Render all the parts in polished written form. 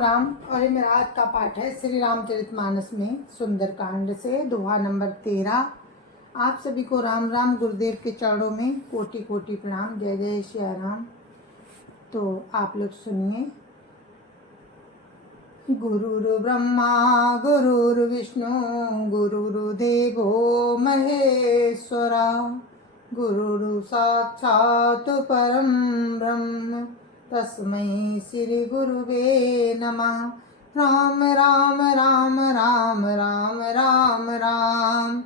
राम। और ये मेरा आज का पाठ है श्री रामचरितमानस में सुंदरकांड से दोहा नंबर 13। आप सभी को राम राम। गुरुदेव के चरणों में कोटि कोटि प्रणाम। जय जय श्री राम। तो आप लोग सुनिए। गुरुर् ब्रह्मा गुरुर्विष्णु गुरुर्देवो महेश्वरा गुरुर् साक्षात् परं ब्रह्म तस्मै श्री गुरुवे नमः। राम राम राम राम राम राम राम राम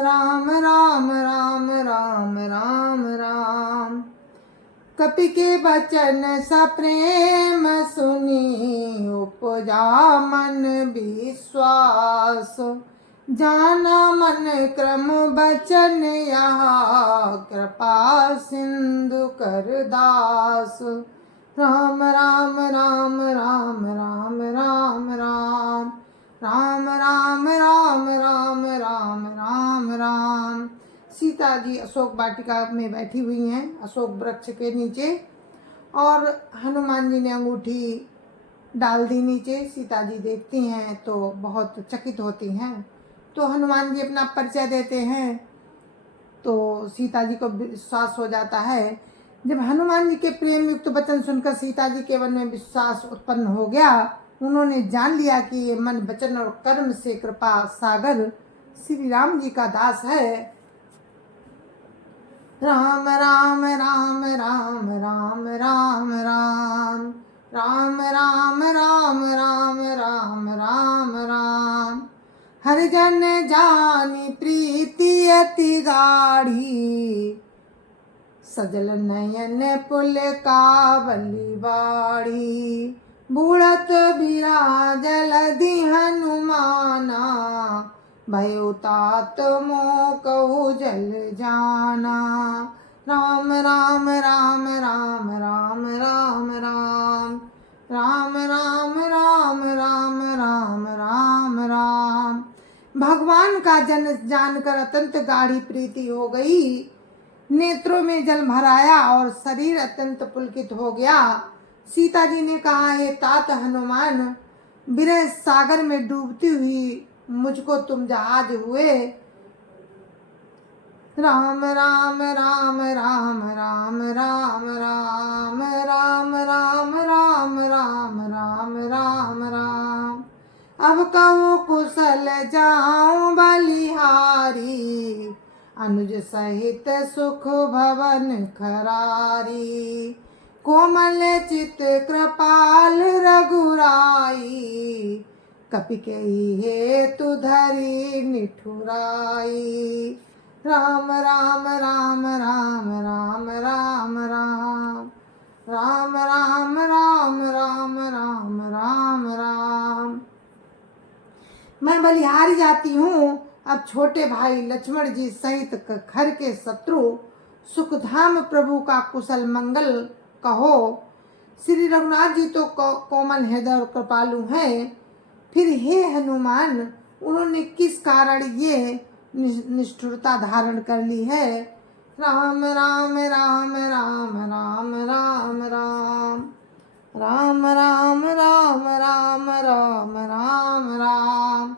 राम राम राम राम राम राम। कपि के बचन सप्रेम सुनी उपजा मन विश्वास। जाना मन क्रम बचन यहाँ कृपा सिंधु कर दास। राम राम राम राम राम राम राम राम राम राम राम राम राम राम। सीता जी अशोक वाटिका में बैठी हुई हैं, अशोक वृक्ष के नीचे, और हनुमान जी ने अंगूठी डाल दी नीचे। सीता जी देखती हैं तो बहुत चकित होती हैं। तो हनुमान जी अपना परिचय देते हैं तो सीता जी को विश्वास हो जाता है। जब हनुमान जी के प्रेम युक्त वचन सुनकर सीता जी के मन में विश्वास उत्पन्न हो गया। उन्होंने जान लिया कि ये मन वचन और कर्म से कृपा सागर श्री राम जी का दास है। राम राम राम राम राम राम राम राम राम राम राम राम राम राम। हरिजन जानी प्रीति अति गाढ़ी सजल नयन पुल कावली बाड़ी। बूढ़त बिराजल दी हनुमाना भयो तात मोह कहु जल जाना। राम राम राम राम राम राम राम राम राम राम राम राम राम राम। भगवान का जन जानकर अत्यंत गाढ़ी प्रीति हो गई। नेत्रों में जल भराया और शरीर अत्यंत पुलकित हो गया। सीता जी ने कहा, हे तात हनुमान, विरह सागर में डूबती हुई मुझको तुम जहाज हुए। राम राम राम राम राम राम राम राम राम राम राम राम राम राम। अब कहो कुशल जाऊं बलिहारी अनुज सहित सुख भवन खरारी। कोमल चित कृपाल रघुराई कपि कही हेतु धरी निठुराई। राम राम राम राम राम राम राम राम राम राम राम राम राम राम। मैं बलिहारी जाती हूँ। अब छोटे भाई लक्ष्मण जी सहित घर के शत्रु सुखधाम प्रभु का कुशल मंगल कहो। श्री रघुनाथ जी तो कोमल हृदय और कृपालु हैं, फिर हे हनुमान, उन्होंने किस कारण ये निष्ठुरता धारण कर ली है। राम राम राम राम राम राम राम राम राम राम राम राम राम राम।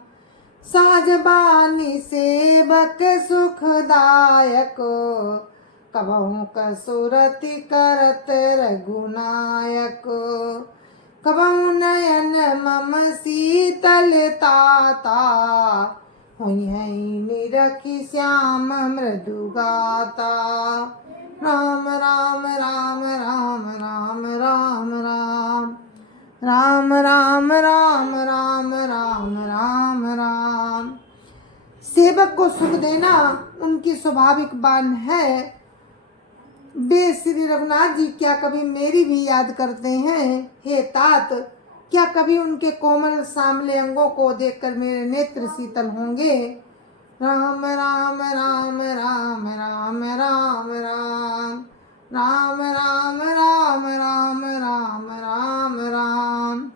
साजबानी सेवक सुखदायक कबहु कसुरति करत रघुनायक। कबहु नयन मम शीतलताता हुई है निरखी श्याम मृदु गाता। राम राम राम राम राम राम राम राम राम राम राम राम राम राम। सेवक को सुख देना उनकी स्वाभाविक बात है। वे श्री रघुनाथ जी क्या कभी मेरी भी याद करते हैं? हे तात, क्या कभी उनके कोमल सामले अंगों को देखकर मेरे नेत्र शीतल होंगे? राम राम राम राम राम राम राम राम राम राम राम राम राम राम।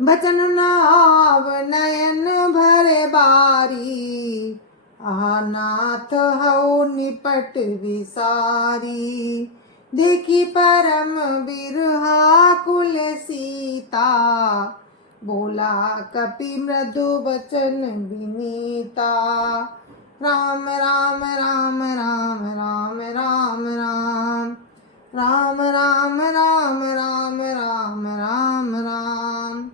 बचन नाव नयन भरे बारी नाथ हऊ निपट विसारी। देखी परम बिरहा कुल सीता, बोला कपि मृदु बचन विनीता। राम राम राम राम राम राम राम, राम राम राम राम राम राम राम।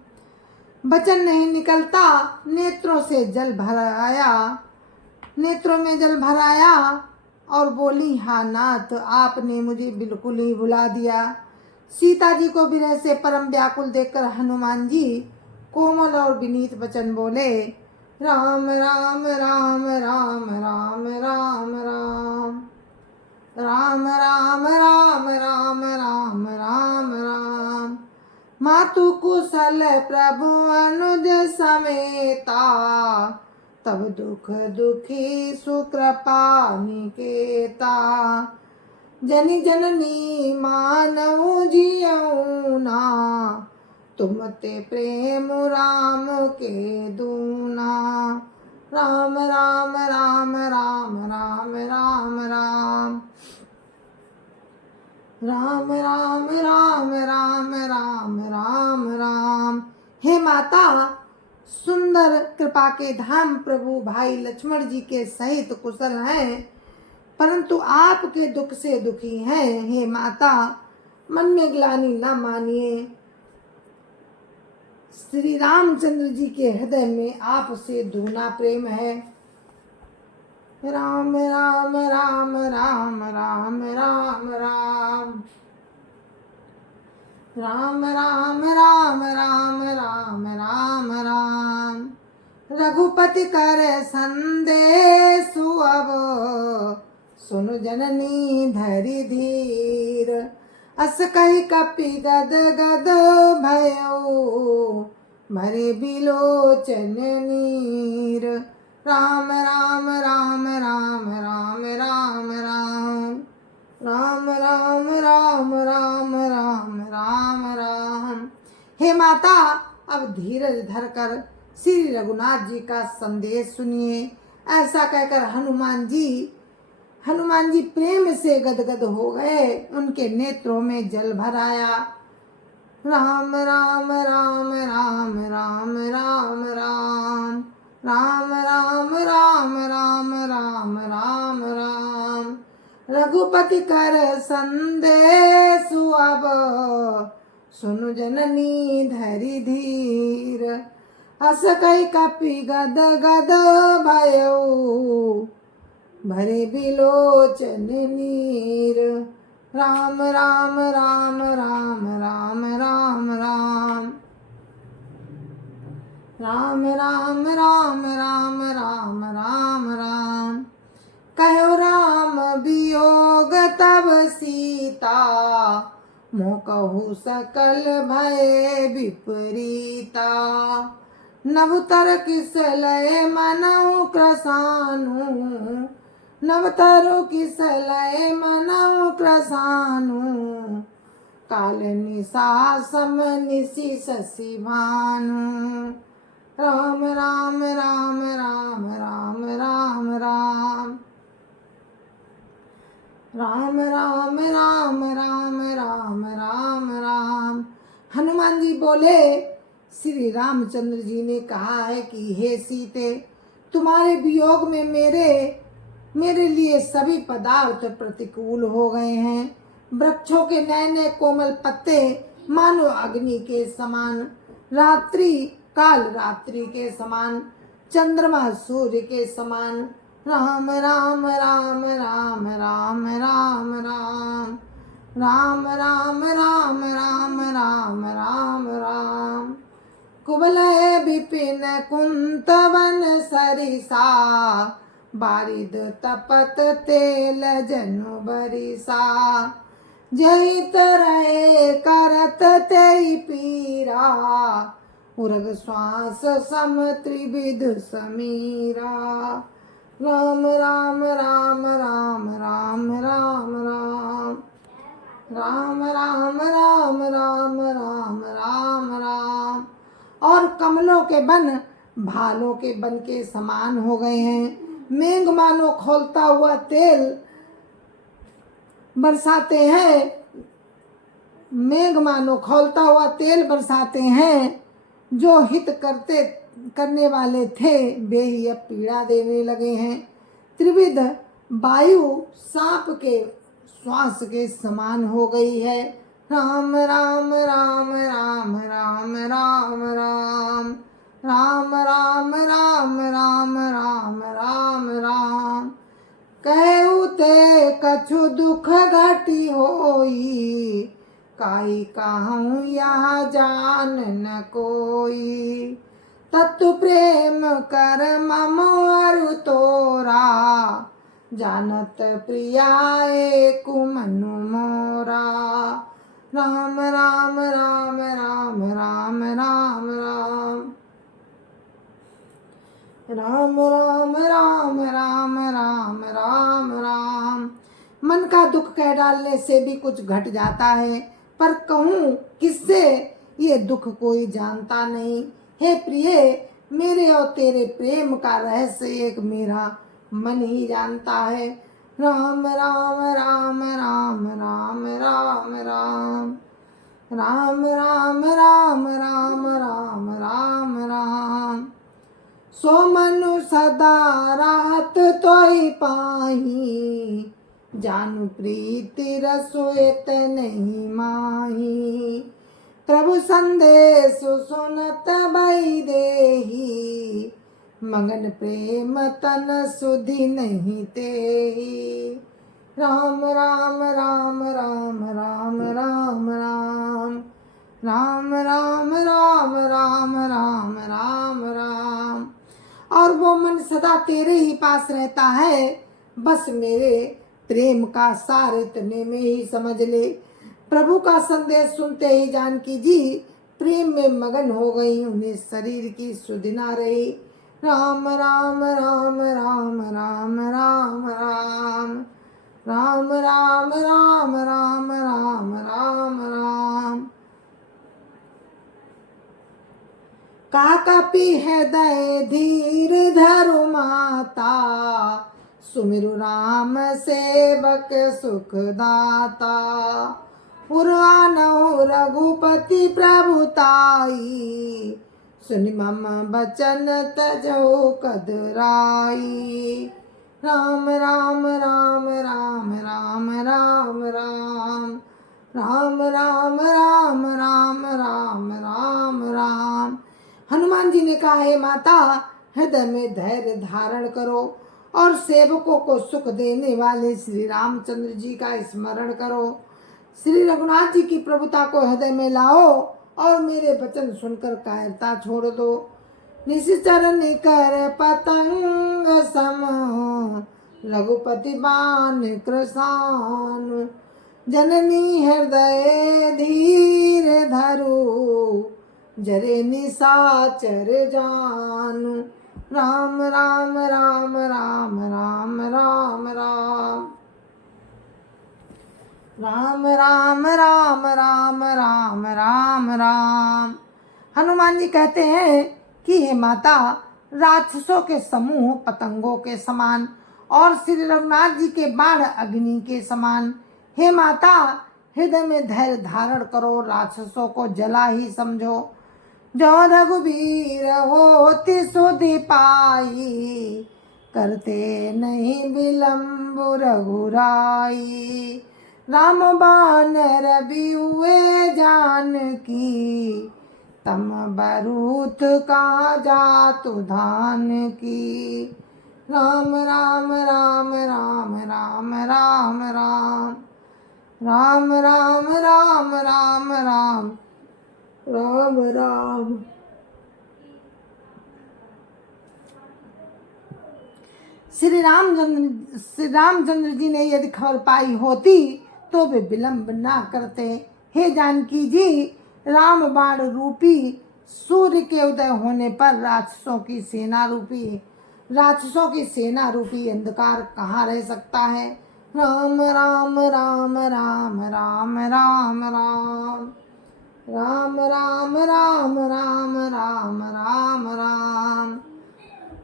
बचन नहीं निकलता, नेत्रों से जल भर आया, नेत्रों में जल भर आया और बोली, हाँ नाथ, आपने मुझे बिल्कुल ही भुला दिया। सीता जी को विरह से परम व्याकुल देखकर हनुमान जी कोमल और विनीत वचन बोले, राम राम राम राम राम राम राम, राम राम राम राम राम राम राम। मातु कुशल प्रभु अनुज समेता, तब दुख दुखी सुकृपा निकेता। जनि जननी मानव जियऊना, तुम ते प्रेम राम के दूना। राम राम राम राम राम राम राम, राम राम राम राम राम राम राम। हे माता, सुंदर कृपा के धाम प्रभु भाई लक्ष्मण जी के सहित कुशल हैं, परंतु आपके दुख से दुखी हैं। हे माता, मन में ग्लानि न मानिए। श्री रामचंद्र जी के हृदय में आपसे दूना प्रेम है। राम राम राम राम राम राम राम, राम राम राम राम राम राम राम। रघुपति कर संदेशु अब, सुन जननी धरि धीर। अस कहि कपि गद गद भयो, मरे बिलोचन नीर। राम राम राम राम राम राम राम, राम राम राम राम राम राम राम। हे माता, अब धीरज धरकर श्री रघुनाथ जी का संदेश सुनिए। ऐसा कहकर हनुमान जी प्रेम से गदगद हो गए, उनके नेत्रों में जल भर आया। राम राम राम राम राम राम राम, राम राम राम राम राम राम राम। रघुपति कर संदेशु अब, सुनु जननी धरि धीर। अस कहि कपि गद गद भयो, भरे बिलोचन नीर। राम राम राम राम राम राम राम, राम राम राम राम राम राम राम। कहो राम वियोग तब सीता, मोह कहु सकल भय विपरीता। नवतर किस लय मनऊ क्रसानु, नवतरु किस लय मनऊ क्रसानु। काल निशा सम निशि शशि भानु। राम राम राम राम राम राम राम, राम राम राम राम राम राम राम। हनुमान जी बोले, श्री रामचंद्र जी ने कहा है कि हे सीते, तुम्हारे वियोग में मेरे लिए सभी पदार्थ प्रतिकूल हो गए हैं। वृक्षों के नए नए कोमल पत्ते मानो अग्नि के समान, काल रात्रि के समान, चंद्रमा सूर्य के समान। राम राम राम राम राम राम राम, राम राम राम राम राम राम राम। कुवलय विपिन कुंत वन सरिसा, बारिद तपत तेल जनु बरिसा। जहि तरह करत तेई पीरा, उर्ग श्वास सम त्रिविध समीरा। राम राम राम राम राम राम राम, राम राम राम राम राम राम राम। और कमलों के बन भालों के बन के समान हो गए हैं। मेघ मानो खौलता हुआ तेल बरसाते हैं, मेघ मानो खौलता हुआ तेल बरसाते हैं। जो हित करने वाले थे वे ही अब पीड़ा देने लगे हैं। त्रिविध वायु सांप के श्वास के समान हो गई है। राम राम राम राम राम राम राम राम राम राम राम राम राम राम। कहु ते कछु दुख घटी होई, काई कहूँ यहाँ जान न कोई। तत्व प्रेम कर मम अरु तोरा, जानत प्रिया एक मनु मोरा। राम राम राम राम राम राम राम राम राम राम राम राम राम राम। मन का दुख कह डालने से भी कुछ घट जाता है, पर कहूँ किससे ये दुख कोई जानता नहीं। हे प्रिय, मेरे और तेरे प्रेम का रहस्य एक मेरा मन ही जानता है। राम राम राम राम राम राम राम राम राम राम राम राम राम राम। सो मनु सदा राहत तोहि पाही, जानु प्रीति रसोएत नहीं माही। प्रभु संदेश सुनत भई देही, मगन प्रेम तन सुधि नहीं तेही। राम राम राम राम राम राम राम राम राम राम राम राम राम राम। और वो मन सदा तेरे ही पास रहता है। बस मेरे प्रेम का सार इतने में ही समझ ले। प्रभु का संदेश सुनते ही जानकी जी प्रेम में मगन हो गई। उन्हें शरीर की सुधि न रही। राम राम राम राम राम राम राम राम राम राम राम राम राम राम। काकपि हृदय धीर धरु माता, सुमिरु राम सेवक सुखदाता। पुराणहु रघुपति प्रभुताई, सुनि मम बचन तजहु कदराई। राम राम राम राम राम राम राम राम राम राम राम राम राम राम। हनुमान जी ने कहा, हे माता, हृदय में धैर्य धारण करो और सेवकों को सुख देने वाले श्री रामचंद्र जी का स्मरण करो। श्री रघुनाथ जी की प्रभुता को हृदय में लाओ और मेरे वचन सुनकर कायरता छोड़ दो। निश्चर निकर पतंग सम, लघुपति बान कृसान। जननी हृदय धीर धरु, जरे निशाचर जानु। राम राम राम राम राम राम राम राम राम राम राम राम राम राम। हनुमान जी कहते हैं कि हे माता, राक्षसों के समूह पतंगों के समान और श्री रघुनाथ जी के बाण अग्नि के समान। हे माता, हृदय में धैर्य धारण करो, राक्षसों को जला ही समझो। जो रघुवीर होति सुधि पाई, करते नहीं विलम्ब रघुराई। राम बानर बिहुए जानकी, तम बरूथ कहाँ जातु धान की। राम राम राम राम राम राम राम राम राम राम राम राम राम राम। श्री रामचंद्र जी ने यदि खबर पाई होती तो वे विलंब ना करते। हे जानकी जी, राम बाण रूपी सूर्य के उदय होने पर राक्षसों की सेना रूपी अंधकार कहाँ रह सकता है। राम राम राम राम राम राम राम राम राम राम राम राम राम राम।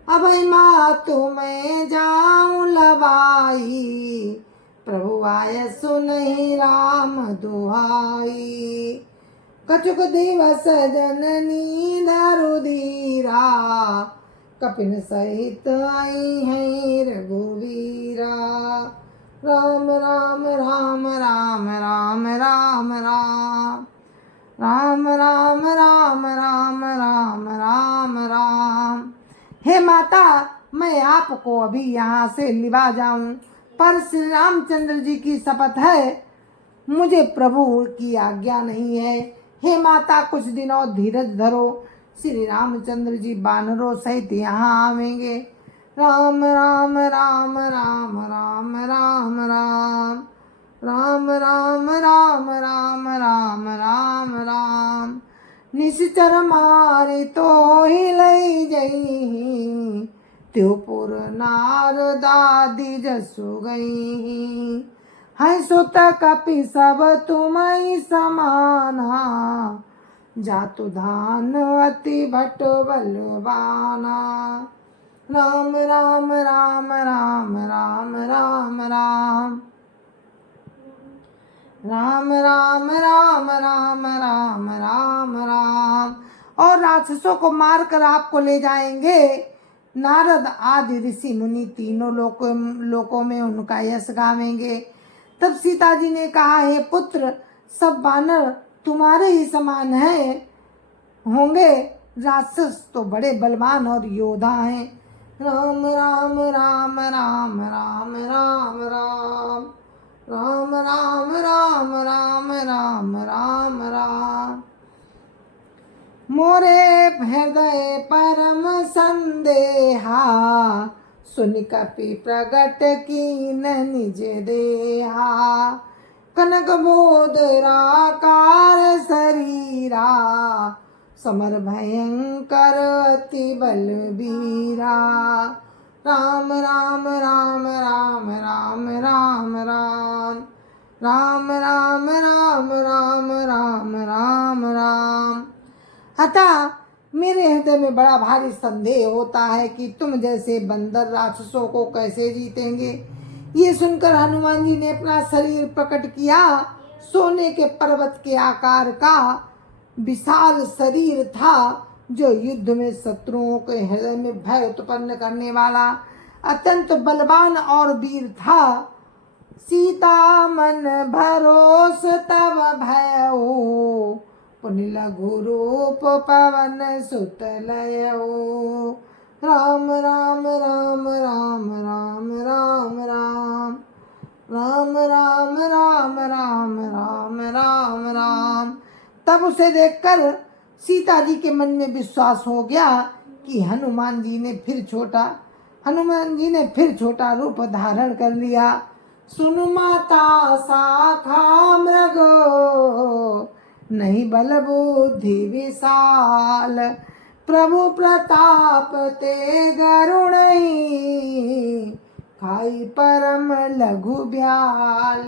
अभय मातु मैं जाऊं लबाई, प्रभु आय सुनहि राम दुहाई। कछुक दिवस जननी दारु धीरा, कपिन सहित आई है रघुवीरा। राम राम राम राम राम राम राम राम राम राम राम राम राम राम। हे माता, मैं आपको अभी यहाँ से लिवा जाऊं, पर श्री रामचंद्र जी की शपथ है, मुझे प्रभु की आज्ञा नहीं है। हे माता, कुछ दिन और धीरज धरो, श्री रामचंद्र जी बानरों सहित यहाँ आवेंगे। राम राम राम राम राम राम राम राम राम राम राम राम राम राम। निश्चर मारे तो ही लई जई, त्योपुर नारदादि जसु गई। है सुत कपि सब तुम्हारी समाना, जातु धान अति भट बलवाना। राम राम राम राम राम राम राम राम राम राम राम राम राम राम। और राक्षसों को मारकर आपको ले जाएंगे। नारद आदि ऋषि मुनि तीनों लोकों में उनका यश गावेंगे। तब सीता जी ने कहा, हे पुत्र, सब बानर तुम्हारे ही समान हैं होंगे, राक्षस तो बड़े बलवान और योद्धा हैं। राम राम राम राम राम राम राम राम राम राम राम राम राम राम। मोरे हृदय परम संदेहा, सुन कपि प्रगट कीन निज देहा। कनक बोधराकार शरीरा, समर भयंकर अति बलबीरा। राम राम राम राम राम राम राम राम राम राम राम राम राम राम। अतः मेरे हृदय में बड़ा भारी संदेह होता है कि तुम जैसे बंदर राक्षसों को कैसे जीतेंगे। ये सुनकर हनुमान जी ने अपना शरीर प्रकट किया। सोने के पर्वत के आकार का विशाल शरीर था, जो युद्ध में शत्रुओं के हृदय में भय उत्पन्न करने वाला अत्यंत बलवान और वीर था। सीता मन भरोस तब भयउ, पुनि लघु रूप पवन सुत लयउ। राम राम राम राम राम राम राम राम राम राम राम राम राम राम। तब उसे देखकर सीता जी के मन में विश्वास हो गया कि हनुमान जी ने फिर छोटा रूप धारण कर लिया। सुनु माता शाखा मृगो, नहीं बल बुद्धि विशाल। प्रभु प्रताप ते गरुणहि, खाई परम लघु ब्याल।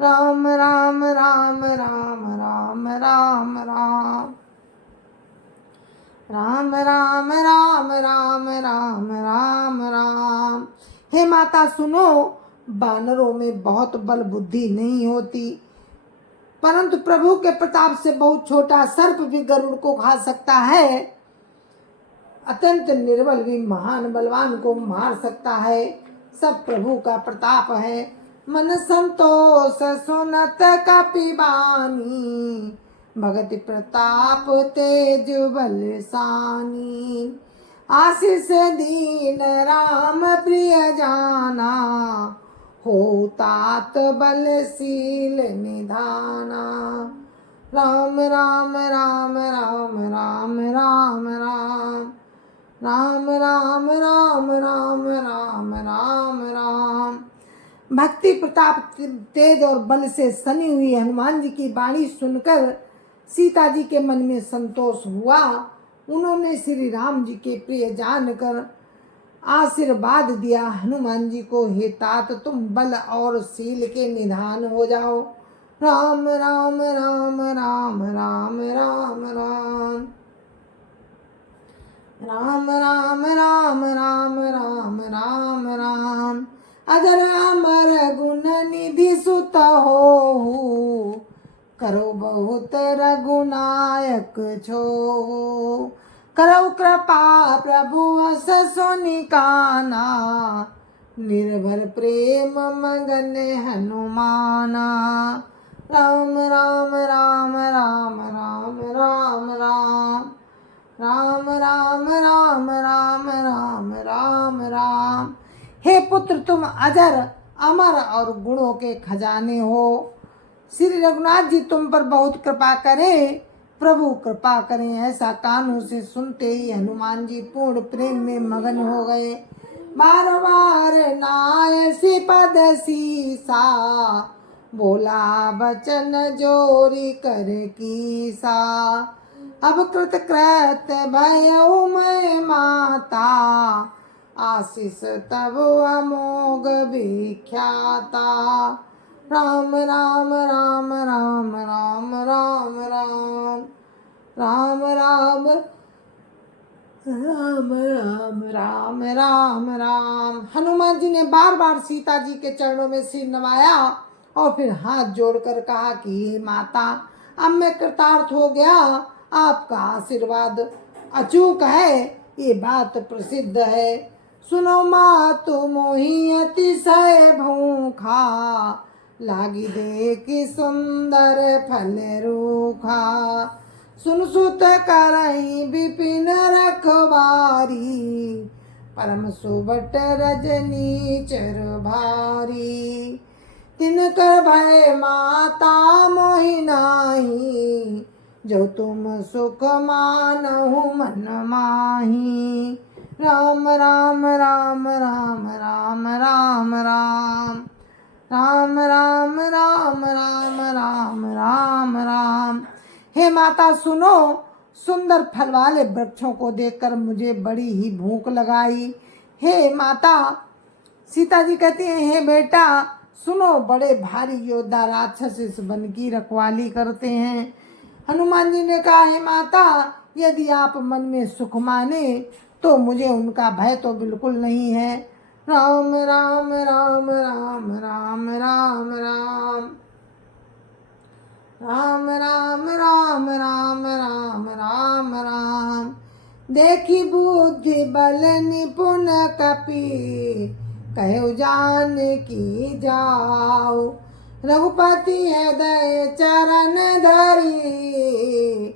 राम राम राम राम राम राम राम राम राम राम राम राम राम राम। हे माता सुनो, बानरों में बहुत बल बुद्धि नहीं होती, परंतु प्रभु के प्रताप से बहुत छोटा सर्प भी गरुड़ को खा सकता है। अत्यंत निर्बल भी महान बलवान को मार सकता है। सब प्रभु का प्रताप है। मन संतोष सुनत कपिबानी, भगति प्रताप तेज बलसानी। आशीष दीन राम प्रिय जाना, हो तात बलशील निधाना। राम राम राम राम राम राम राम राम राम राम राम राम राम राम। भक्ति प्रताप तेज और बल से सनी हुई हनुमान जी की वाणी सुनकर सीता जी के मन में संतोष हुआ। उन्होंने श्री राम जी के प्रिय जानकर आशीर्वाद दिया हनुमान जी को, हे तात तुम बल और शील के निधान हो जाओ। राम राम राम राम राम राम राम राम राम राम राम राम राम राम। अधर अमर गुण निधि सुत हो, करो बहुत रघुनायक छो। करो कृपा प्रभु अस सुनि काना, निर्भर प्रेम मगन हनुमाना। राम राम राम राम राम राम राम राम राम राम राम राम राम राम। हे पुत्र, तुम अजर अमर और गुणों के खजाने हो। श्री रघुनाथ जी तुम पर बहुत कृपा करें, प्रभु कृपा करें। ऐसा कानों से सुनते ही हनुमान जी पूर्ण प्रेम में मगन हो गए। बार बार नाय पद सीसा, बोला बचन जोरी कर कीसा। अब कृत कृत भयउ मैं माता, आशीष तब अमोघ विख्याता। राम राम राम राम राम राम राम राम राम राम राम राम राम राम। हनुमान जी ने बार बार सीता जी के चरणों में सिर नवाया और फिर हाथ जोड़कर कहा कि हे माता, अब मैं कृतार्थ हो गया। आपका आशीर्वाद अचूक है, ये बात प्रसिद्ध है। सुनो मातु मोहि अतिशय भूखा, लागी देखी सुंदर फल रूखा। सुन सुत करही विपिन रखवारी, परम सुबट रजनी चर भारी। तिनकर भय माता मोहि नाही, जो तुम सुख मानहु मन माही। राम राम राम राम राम राम राम राम राम राम राम राम राम राम। हे माता सुनो, सुंदर फल वाले वृक्षों को देखकर मुझे बड़ी ही भूख लगाई। हे माता, सीता जी कहती हैं, हे बेटा सुनो, बड़े भारी योद्धा राक्षस इस वन की रखवाली करते हैं। हनुमान जी ने कहा, हे माता, यदि आप मन में सुख माने तो मुझे उनका भय तो बिल्कुल नहीं है। राम राम राम राम राम राम राम राम राम राम राम राम राम राम। देखी बुद्धि बल निपुण कपि, कहो जान की जाओ। रघुपति हृदय चरण धरी,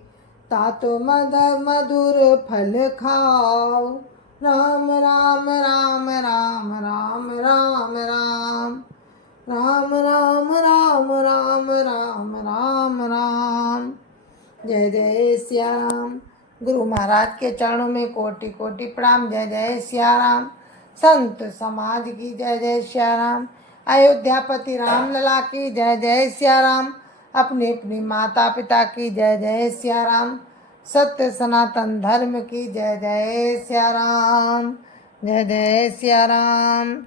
तातो मधुर फल खाओ। राम राम राम राम राम राम राम राम राम राम राम राम राम राम। जय जय सिया राम। गुरु महाराज के चरणों में कोटि कोटि प्रणाम। जय जय सिया राम। संत समाज की जय जय सिया राम। अयोध्यापति राम लला की जय जय सिया राम। अपने अपने माता पिता की जय जय सिया राम। सत्य सनातन धर्म की जय जय सिया राम। जय जय सिया राम।